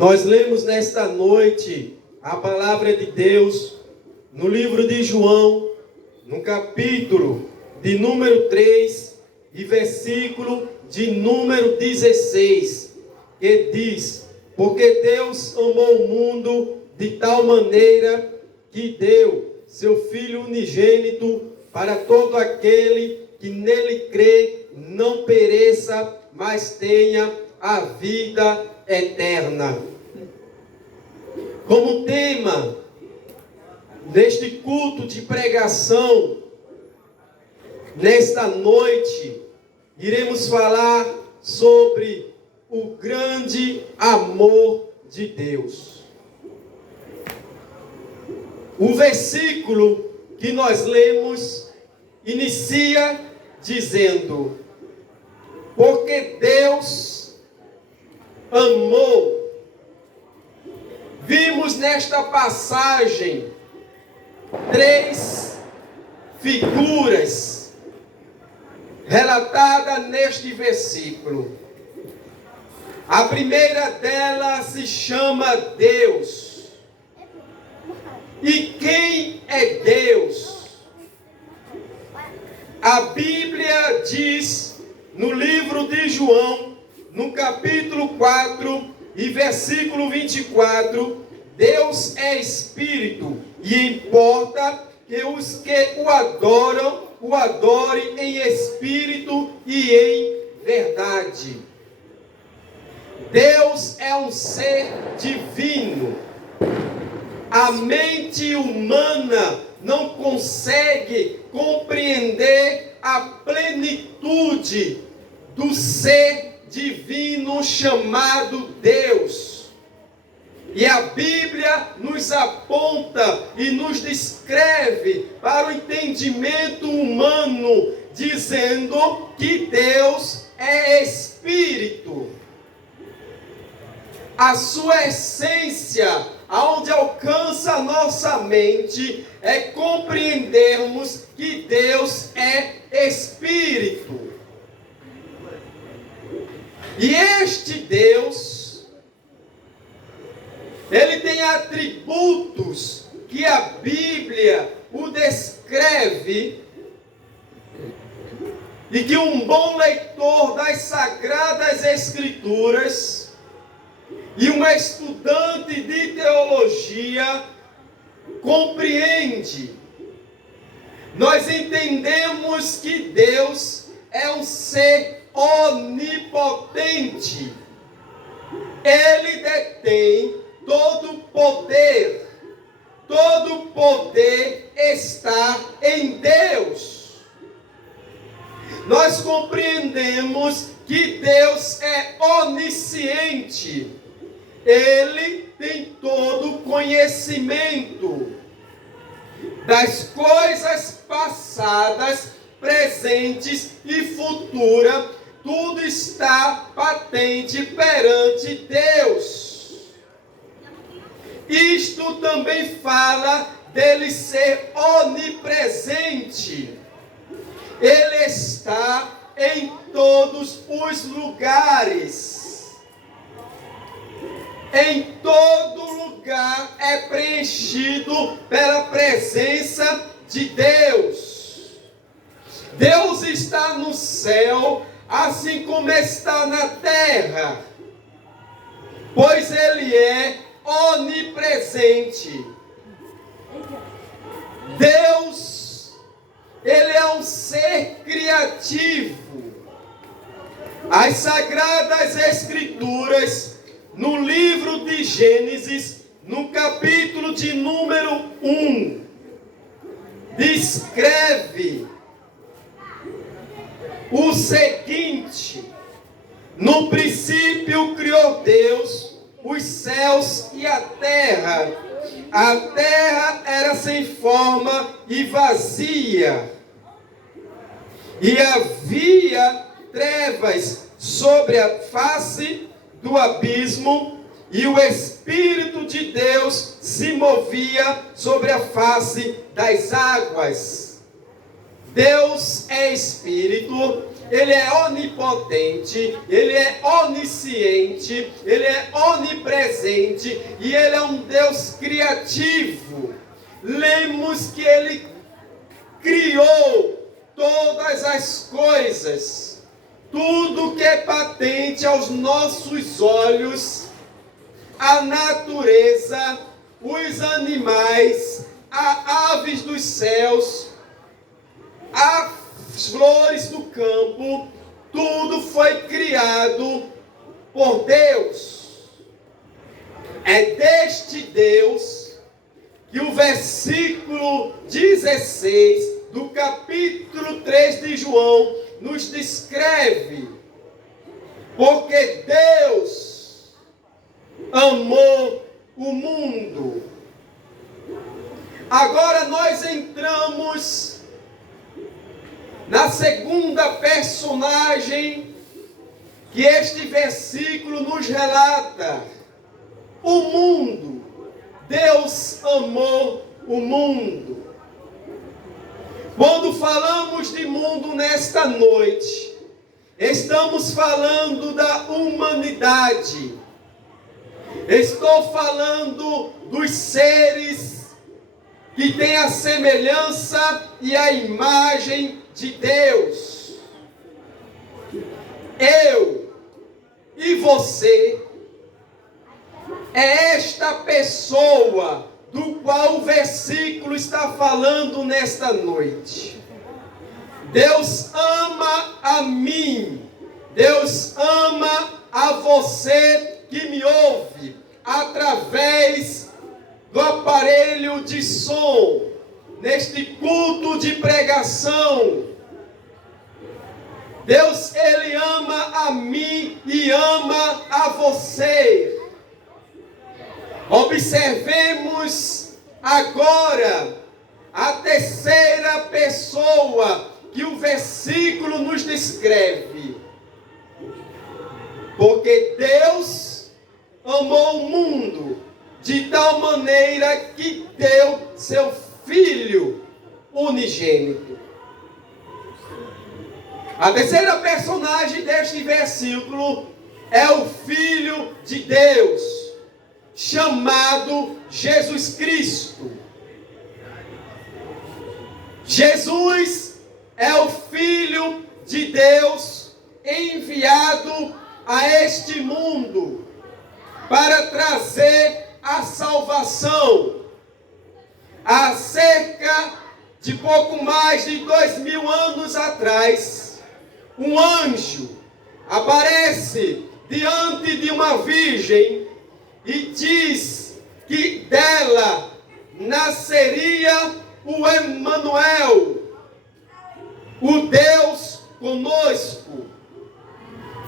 Nós lemos nesta noite a palavra de Deus no livro de João, no capítulo de número 3 e versículo de número 16, que diz: porque Deus amou o mundo de tal maneira que deu seu Filho unigênito para todo aquele que nele crê, não pereça, mas tenha a vida eterna. Como tema deste culto de pregação, nesta noite, iremos falar sobre o grande amor de Deus. O versículo que nós lemos inicia dizendo: porque Deus amou. Vimos nesta passagem três figuras relatadas neste versículo. A primeira delas se chama Deus. E quem é Deus? A Bíblia diz no livro de João, no capítulo 4 e versículo 24, Deus é Espírito e importa que os que o adoram, o adorem em Espírito e em verdade. Deus é um ser divino. A mente humana não consegue compreender a plenitude do ser divino chamado Deus. E a Bíblia nos aponta e nos descreve para o entendimento humano, dizendo que Deus é Espírito. A sua essência, aonde alcança a nossa mente, é compreendermos que Deus é Espírito. E este Deus, ele tem atributos que a Bíblia o descreve e que um bom leitor das Sagradas Escrituras e um estudante de teologia compreende. Nós entendemos que Deus é um ser onipotente. Ele detém todo o poder. Todo o poder está em Deus. Nós compreendemos que Deus é onisciente. Ele tem todo o conhecimento das coisas passadas, presentes e futuras. Tudo está patente perante Deus. Isto também fala dele ser onipresente. Ele está em todos os lugares. Em todo lugar é preenchido pela presença de Deus. Deus está no céu, assim como está na terra, pois Ele é onipresente. Deus, Ele é um ser criativo. As Sagradas Escrituras, no livro de Gênesis, no capítulo de número 1, descreve o seguinte: no princípio criou Deus os céus e a terra. A terra era sem forma e vazia, e havia trevas sobre a face do abismo, e o Espírito de Deus se movia sobre a face das águas. Deus é Espírito, Ele é onipotente, Ele é onisciente, Ele é onipresente. presente e Ele é um Deus criativo. Lemos que Ele criou todas as coisas, tudo que é patente aos nossos olhos, a natureza, os animais, as aves dos céus, as flores do campo, tudo foi criado por Deus. É deste Deus que o versículo 16 do capítulo 3 de João nos descreve. Porque Deus amou o mundo. Agora nós entramos na segunda personagem que este versículo nos relata. O mundo. Deus amou o mundo. Quando falamos de mundo nesta noite, estamos falando da humanidade. Estou falando dos seres que têm a semelhança e a imagem de Deus. Eu e você é esta pessoa do qual o versículo está falando nesta noite. Deus ama a mim, Deus ama a você que me ouve através do aparelho de som, neste culto de pregação. Deus, Ele ama a mim e ama a você. Observemos agora a terceira pessoa que o versículo nos descreve. Porque Deus amou o mundo de tal maneira que deu seu Filho unigênito. A terceira personagem deste versículo é o Filho de Deus, chamado Jesus Cristo. Jesus é o Filho de Deus enviado a este mundo para trazer a salvação. Há cerca de pouco mais de 2000 anos atrás, um anjo aparece diante de uma virgem e diz que dela nasceria o Emanuel, o Deus conosco,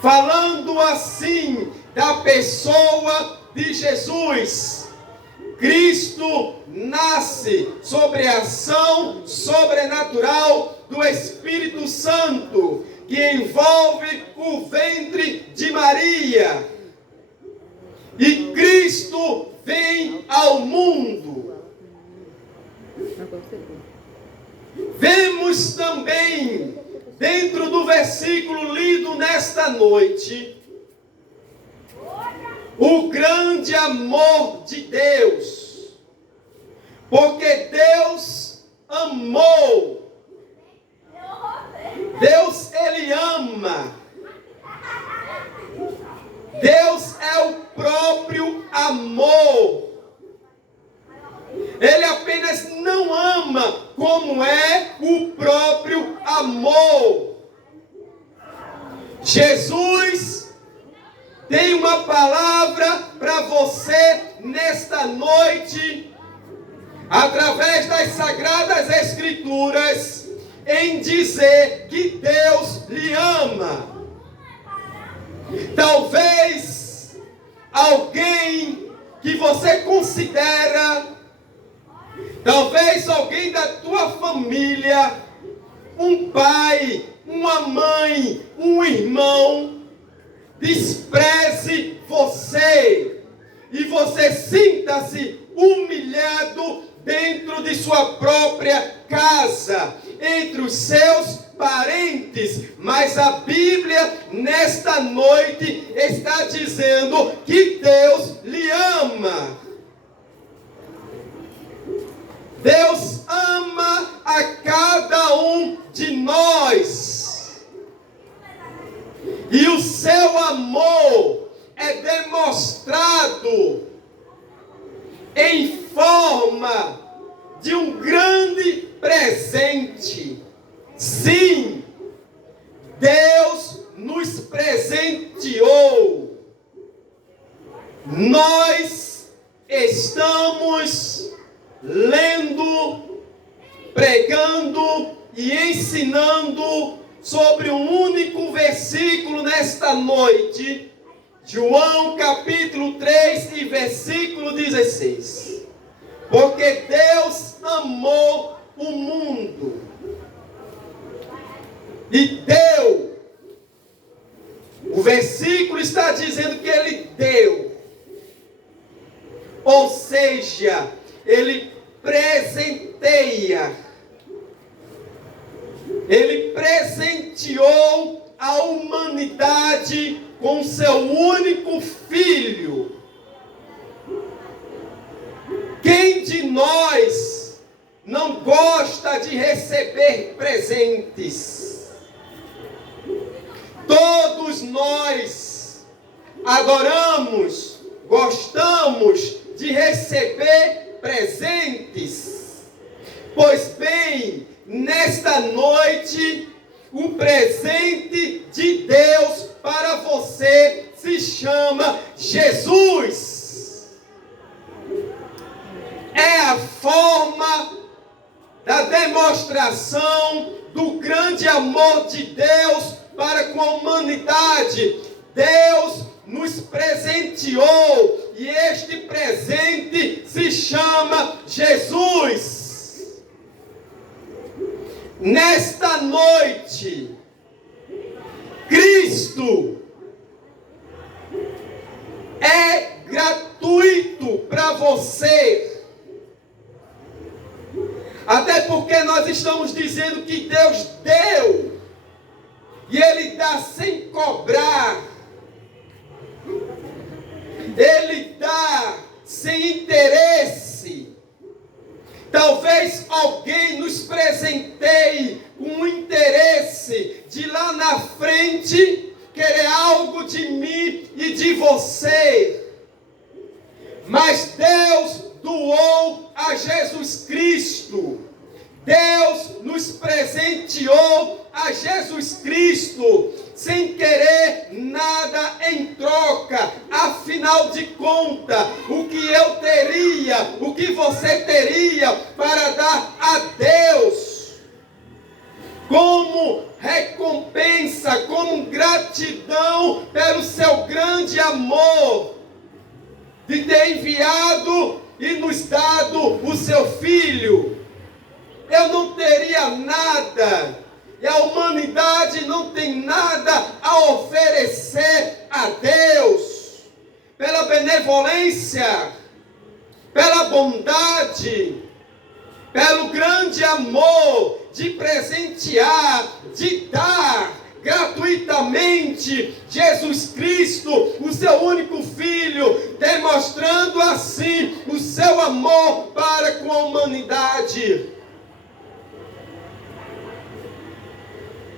falando assim da pessoa de Jesus. Cristo nasce sobre a ação sobrenatural do Espírito Santo, que envolve o ventre de Maria. E Cristo vem ao mundo. Vemos também, dentro do versículo lido nesta noite, o grande amor de Deus. Porque Deus amou. Deus, Ele ama. Deus é o próprio amor. Ele apenas não ama, como é o próprio amor. Jesus tem uma palavra para você nesta noite, através das Sagradas Escrituras, em dizer que Deus lhe ama. Talvez alguém que você considera, talvez alguém da tua família, um pai, uma mãe, um irmão, despreze você e você sinta-se humilhado dentro de sua própria casa, entre os seus parentes. Mas a Bíblia nesta noite está dizendo que Deus lhe ama. ama. Deus ama a cada um de nós. E o seu amor é demonstrado em forma de um grande presente. Sim, Deus nos presenteou. Nós estamos lendo, pregando e ensinando sobre um único versículo nesta noite, João capítulo 3 e versículo 16. Porque Deus amou o mundo e deu. O versículo está dizendo que Ele deu. Ou seja, Ele presenteia. Ele presenteou a humanidade com seu único filho. Quem de nós não gosta de receber presentes? Todos nós adoramos, gostamos de receber presentes. Pois bem, nesta noite, o presente de Deus para você se chama Jesus. É a forma da demonstração do grande amor de Deus para com a humanidade. Deus nos presenteou e este presente se chama Jesus. Nesta noite, Cristo é gratuito para você. Até porque nós estamos dizendo que Deus deu e Ele dá sem cobrar. Ele dá sem interesse. Talvez alguém nos presenteie com o interesse de lá na frente querer algo de mim e de você. Mas Deus doou a Jesus Cristo. Deus nos presenteou a Jesus Cristo sem querer nada em troca. Afinal de contas, o que eu teria, o que você teria para dar a Deus como recompensa, como gratidão pelo seu grande amor de ter enviado e nos dado o seu Filho? Eu não teria nada, e a humanidade não tem nada a oferecer a Deus, pela benevolência, pela bondade, pelo grande amor de presentear, de dar gratuitamente Jesus Cristo, o seu único Filho, demonstrando assim o seu amor para com a humanidade.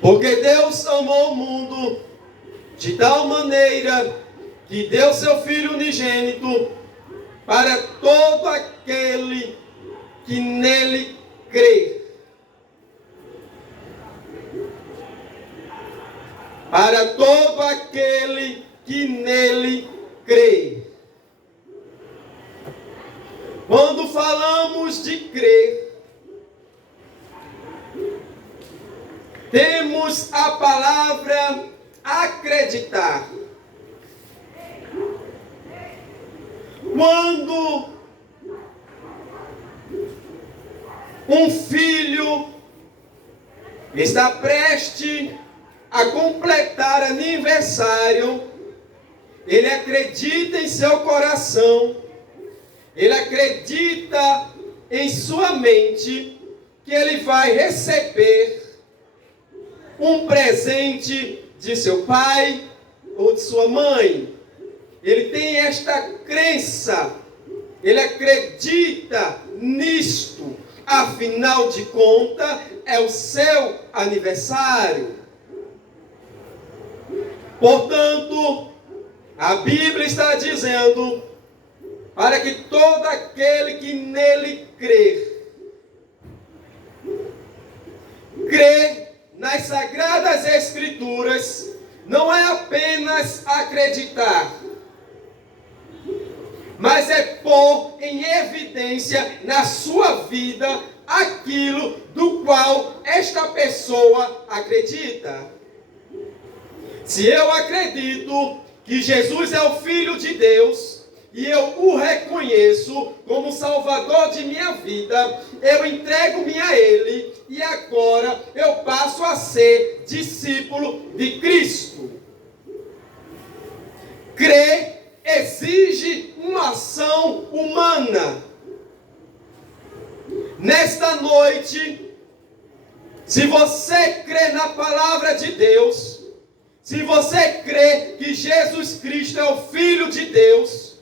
Porque Deus amou o mundo de tal maneira que deu seu Filho unigênito para todo aquele que nele crê. Para todo aquele que nele crê. Quando falamos de crer, temos a palavra acreditar. Quando um filho está prestes a completar aniversário, ele acredita em seu coração, ele acredita em sua mente que ele vai receber um presente de seu pai ou de sua mãe. Ele tem esta crença ele acredita nisto. Afinal de contas, é o seu aniversário. Portanto, a Bíblia está dizendo para que todo aquele que nele crê nas Sagradas Escrituras, não é apenas acreditar, mas é pôr em evidência na sua vida aquilo do qual esta pessoa acredita. Se eu acredito que Jesus é o Filho de Deus, e eu o reconheço como Salvador de minha vida, eu entrego-me a Ele, e agora eu passo a ser discípulo de Cristo. Crer exige uma ação humana. Nesta noite, se você crê na palavra de Deus, se você crê que Jesus Cristo é o Filho de Deus,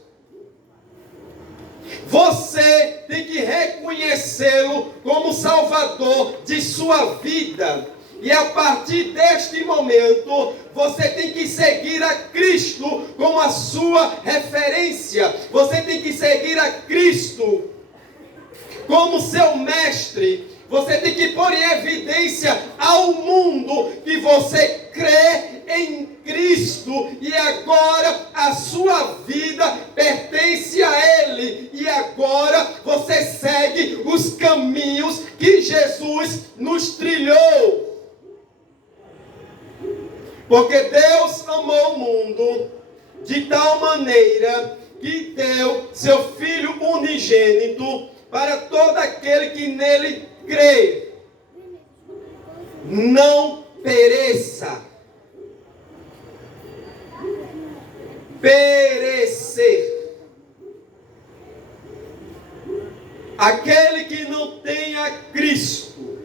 você tem que reconhecê-lo como Salvador de sua vida. E a partir deste momento, você tem que seguir a Cristo como a sua referência. Você tem que seguir a Cristo como seu mestre. Você tem que pôr em evidência ao mundo que você crê em Cristo e agora a sua vida pertence a Ele. E agora você segue os caminhos que Jesus nos trilhou. Porque Deus amou o mundo de tal maneira que deu seu Filho unigênito para todo aquele que nele crê, não pereça. Perecer. Aquele que não tem a Cristo,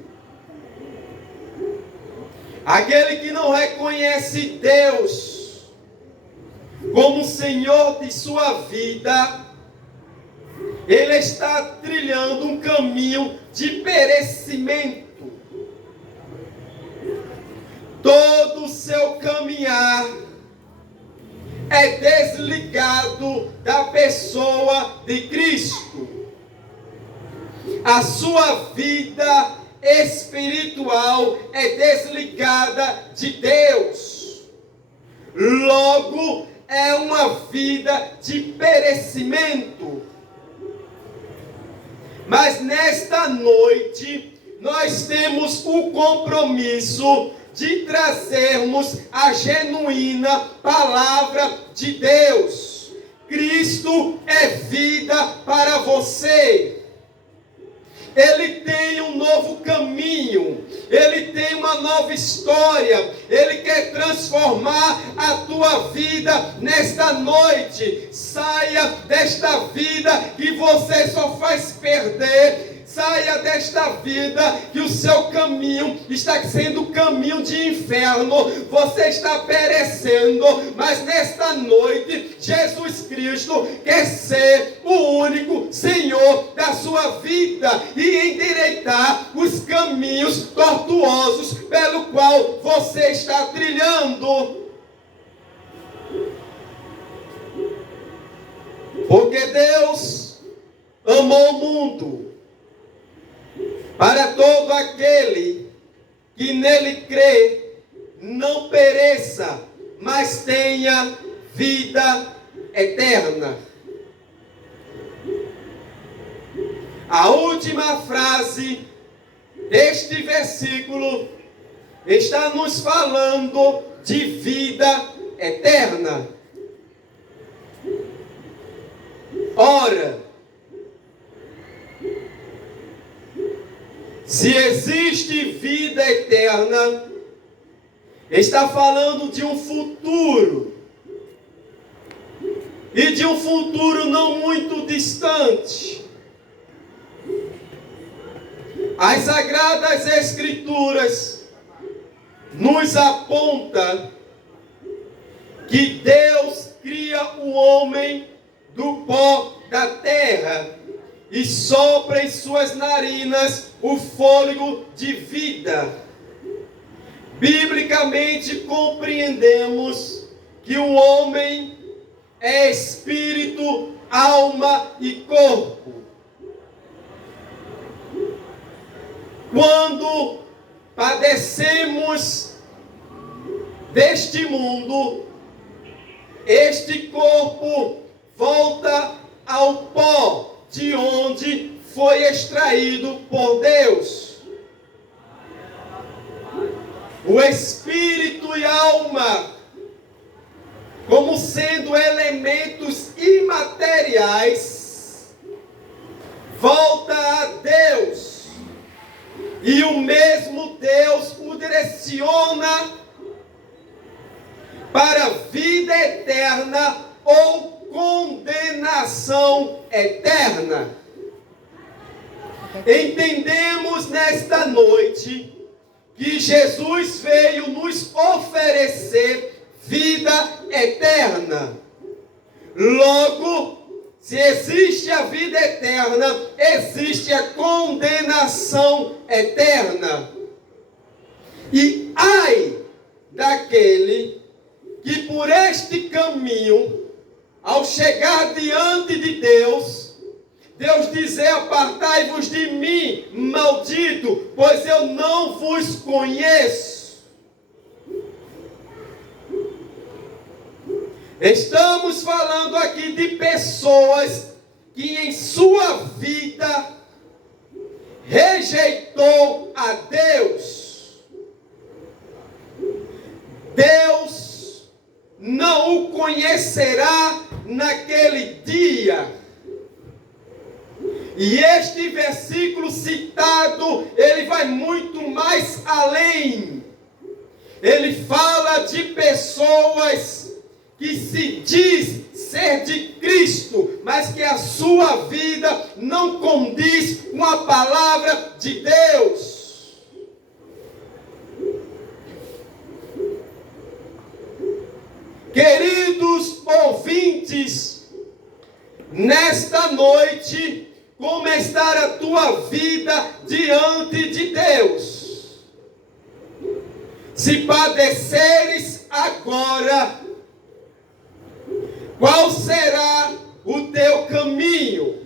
aquele que não reconhece Deus como Senhor de sua vida, ele está trilhando um caminho de perecimento. Todo o seu caminhar é desligado da pessoa de Cristo. A sua vida espiritual é desligada de Deus. Logo, é uma vida de perecimento. Mas nesta noite, nós temos o compromisso de trazermos a genuína palavra de Deus. Cristo é vida para você. Ele tem um novo caminho, Ele tem uma nova história, Ele quer transformar a tua vida nesta noite. Saia desta vida que você só faz perder. Saia desta vida que o seu caminho está sendo caminho de inferno. Você está perecendo, mas nesta noite Jesus Cristo quer ser o único Senhor da sua vida e endireitar os caminhos tortuosos pelo qual você está trilhando. Porque Deus amou o mundo para todo aquele que nele crê, não pereça, mas tenha vida eterna. A última frase deste versículo está nos falando de vida eterna. Ora, se existe vida eterna, está falando de um futuro, e de um futuro não muito distante. As Sagradas Escrituras nos apontam que Deus cria o homem do pó da terra. e sopra em suas narinas o fôlego de vida. Biblicamente compreendemos que o homem é espírito, alma e corpo. Quando padecemos deste mundo, este corpo volta ao pó de onde foi extraído por Deus. O espírito e alma, como sendo elementos imateriais, volta a Deus. E o mesmo Deus o direciona para a vida eterna ou condenação eterna. Entendemos nesta noite que Jesus veio nos oferecer vida eterna. Logo, se existe a vida eterna, existe a condenação eterna. E ai daquele que por este caminho, ao chegar diante de Deus, Deus dizer: apartai-vos de mim, maldito, pois eu não vos conheço. Estamos falando aqui de pessoas que em sua vida rejeitou a Deus. Deus não o conhecerá naquele dia. E este versículo citado, ele vai muito mais além. Ele fala de pessoas que se diz ser de Cristo, mas que a sua vida não condiz com a palavra de Deus. Queridos ouvintes, nesta noite, como está a tua vida diante de Deus? Se padeceres agora, qual será o teu caminho?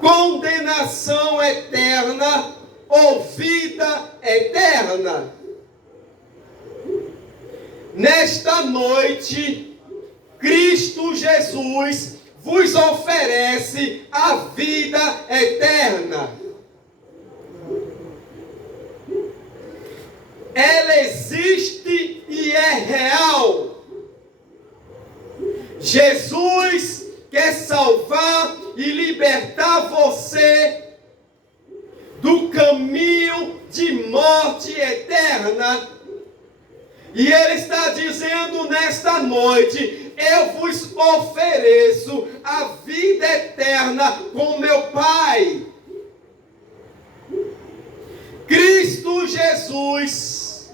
Condenação eterna ou vida eterna? Nesta noite, Cristo Jesus vos oferece a vida eterna. Ela existe e é real. Jesus quer salvar e libertar você do caminho de morte eterna. E Ele está dizendo nesta noite: eu vos ofereço a vida eterna com meu Pai. Cristo Jesus,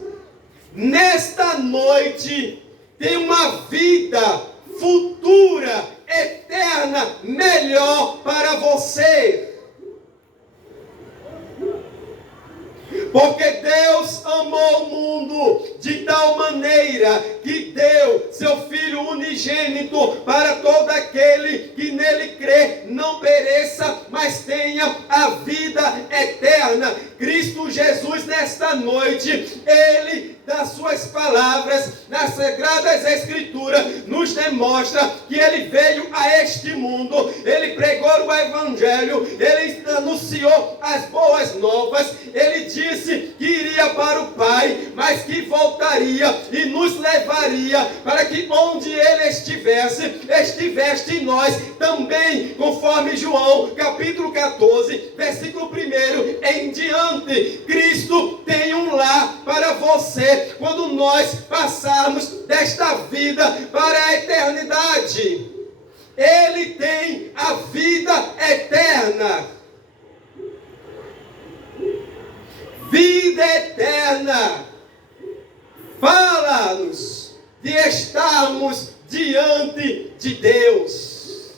nesta noite, tem uma vida futura, eterna, melhor para você. Porque Deus amou o mundo de tal maneira que deu seu Filho unigênito para todo aquele que nele crê, não pereça, mas tenha a vida eterna. Cristo Jesus, nesta noite, Ele, das suas palavras, nas Sagradas Escrituras, nos demonstra que Ele veio a este mundo, Ele pregou o Evangelho, Ele anunciou as boas novas, Ele disse que iria para o Pai, mas que voltaria e nos levaria para que onde Ele estivesse em nós também, conforme João capítulo 14, versículo 1 em diante. Cristo tem um lar para você quando nós passarmos desta vida para a eternidade. Ele tem a vida eterna. Vida eterna fala-nos de estarmos diante de Deus.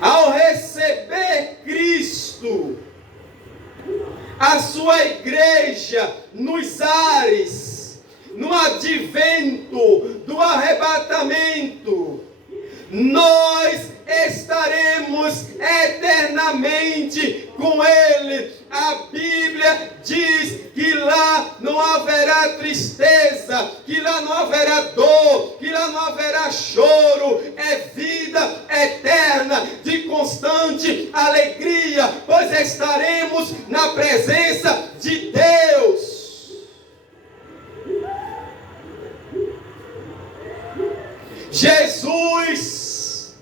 Ao receber Cristo, a sua igreja nos ares, no advento do arrebatamento, nós estaremos eternamente com Ele. A Bíblia diz que lá não haverá tristeza, que lá não haverá dor, que lá não haverá choro. É vida eterna, de constante alegria, pois estaremos na presença de Deus. Jesus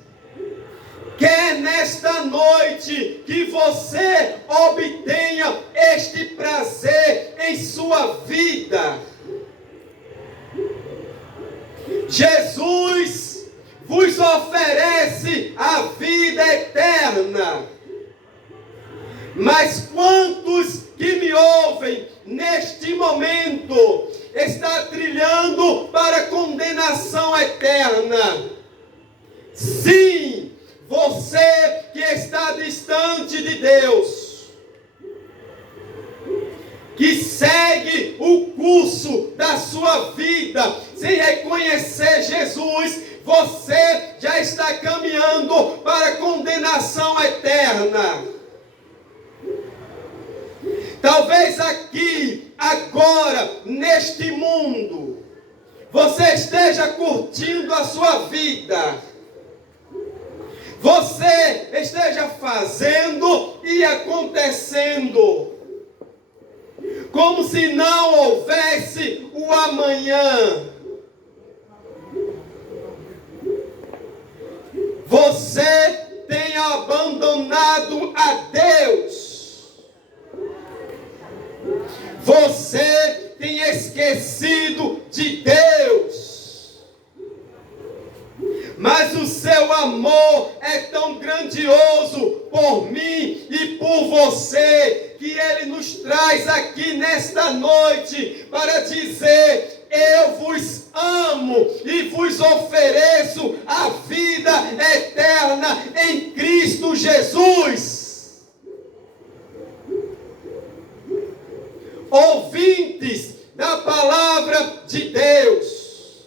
quer nesta noite que você obtenha este prazer em sua vida. Jesus vos oferece a vida eterna. Mas quantos que me ouvem neste momento está trilhando para a condenação eterna? Sim, você que está distante de Deus, que segue o curso da sua vida sem reconhecer Jesus, você já está caminhando para a condenação eterna. Talvez aqui, agora, neste mundo, você esteja curtindo a sua vida. Você esteja fazendo e acontecendo, como se não houvesse o amanhã. Você tem abandonado a Deus. Você tem esquecido de Deus. Mas o seu amor é tão grandioso por mim e por você, que Ele nos traz aqui nesta noite para dizer: eu vos amo e vos ofereço a vida eterna em Cristo Jesus. Ouvintes da palavra de Deus,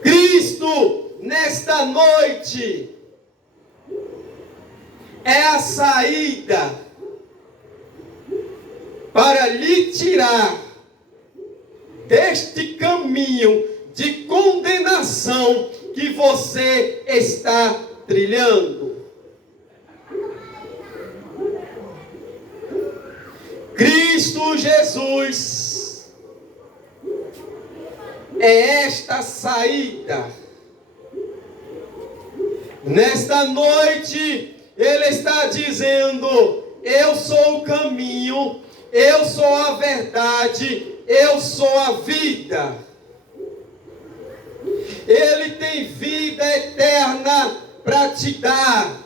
Cristo, nesta noite, é a saída para lhe tirar deste caminho de condenação que você está trilhando. Cristo Jesus é esta saída. Nesta noite, Ele está dizendo: eu sou o caminho, eu sou a verdade, eu sou a vida. Ele tem vida eterna para te dar.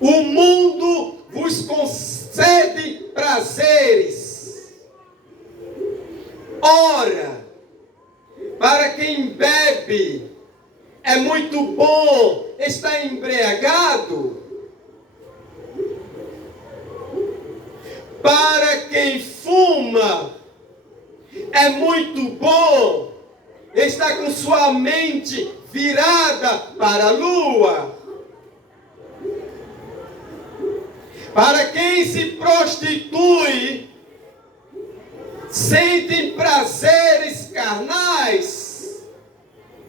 O mundo vos concede prazeres. Ora, para quem bebe, é muito bom estar embriagado. Para quem fuma, é muito bom estar com sua mente virada para a lua. Para quem se prostitui, sente prazeres carnais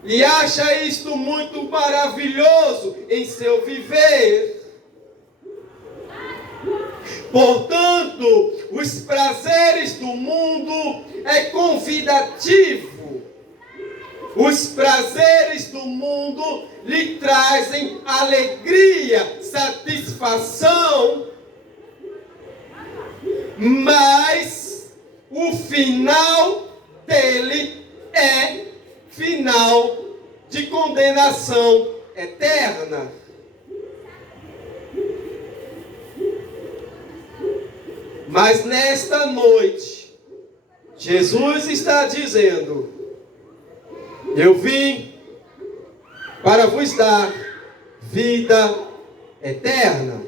e acha isto muito maravilhoso em seu viver. Portanto, os prazeres do mundo é convidativo. Os prazeres do mundo lhe trazem alegria, satisfação, mas o final dele é final de condenação eterna. Mas nesta noite, Jesus está dizendo: eu vim para vos dar vida eterna.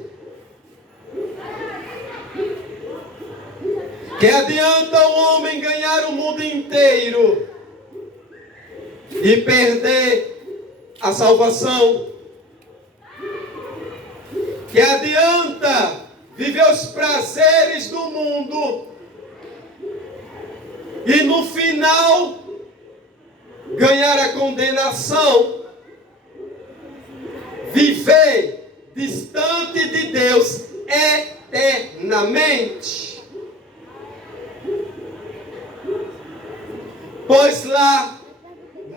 Que adianta o homem ganhar o mundo inteiro e perder a salvação? Que adianta viver os prazeres do mundo e no final ganhar a condenação? Viver distante de Deus eternamente. Pois lá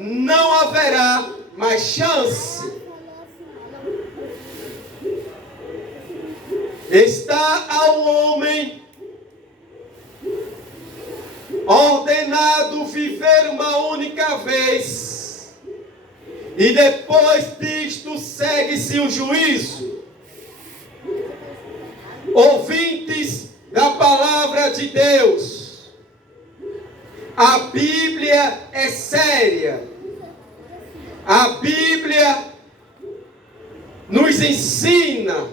não haverá mais chance. Está ao homem ordenado viver uma única vez, e depois disto segue-se o juízo. Ouvintes da palavra de Deus, a Bíblia é séria. A Bíblia nos ensina,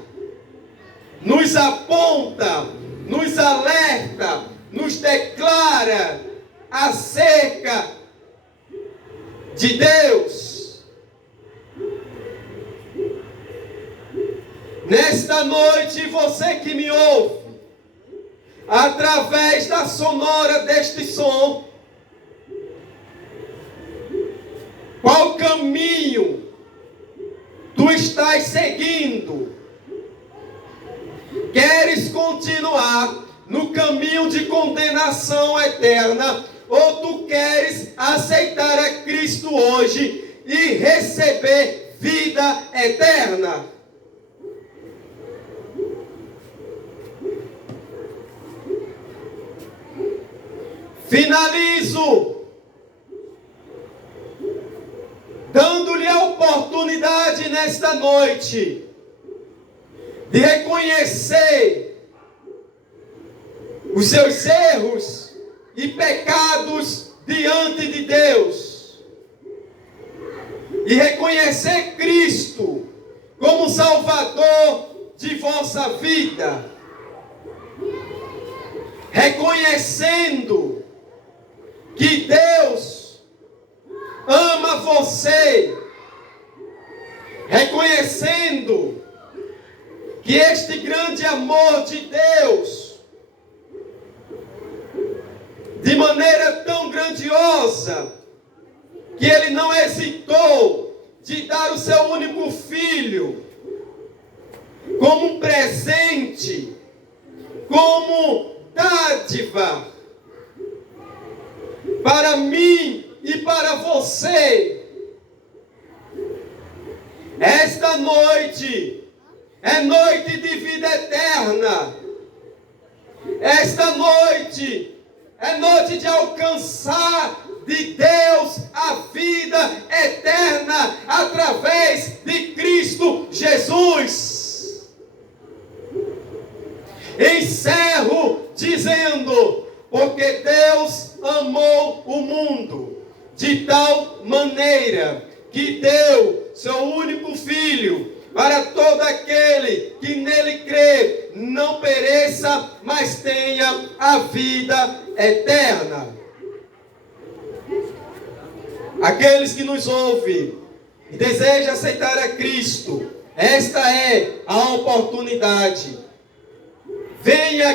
nos aponta, nos alerta, nos declara acerca de Deus. Nesta noite, você que me ouve, através da sonora deste som, qual caminho tu estás seguindo? Queres continuar no caminho de condenação eterna, ou tu queres aceitar a Cristo hoje e receber vida eterna? Finalizo dando-lhe a oportunidade nesta noite de reconhecer os seus erros e pecados diante de Deus e reconhecer Cristo como Salvador de vossa vida, reconhecendo que Deus ama você, reconhecendo que este grande amor de Deus, de maneira tão grandiosa, que Ele não hesitou de dar o seu único filho como um presente, como dádiva para mim e para você. Esta noite é noite de vida eterna. Esta noite é noite de alcançar de Deus a vida eterna através de Cristo Jesus. Encerro dizendo: porque Deus amou o mundo de tal maneira que deu seu único Filho, para todo aquele que nele crê não pereça, mas tenha a vida eterna. Aqueles que nos ouvem e desejam aceitar a Cristo, esta é a oportunidade. Venha